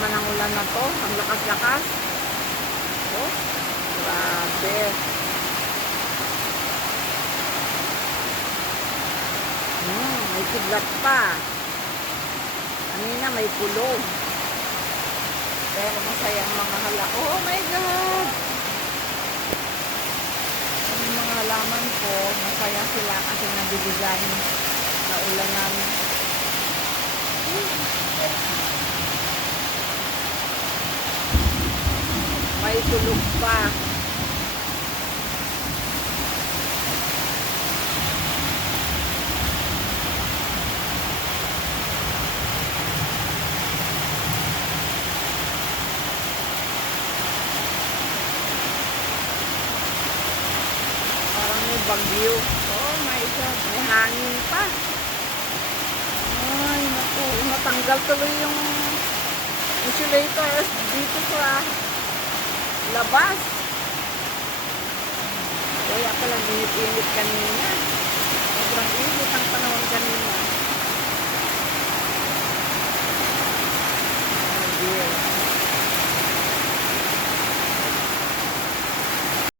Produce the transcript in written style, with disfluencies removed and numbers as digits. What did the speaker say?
naman ang ulan na to. Ang lakas-lakas. Oh, grabe. May kidlat pa. Kanina may kulog. Pero masaya ang mga hala. Oh my God! Yung mga halaman ko, masaya sila kasi nabibigyan na ulanan. May tulog pa. Parang may bagyo. Oh my God, may hangin pa. Ay, naku, matanggal tuloy yung insulator dito sa labas. Kaya pala init-init kanina. Sobrang init.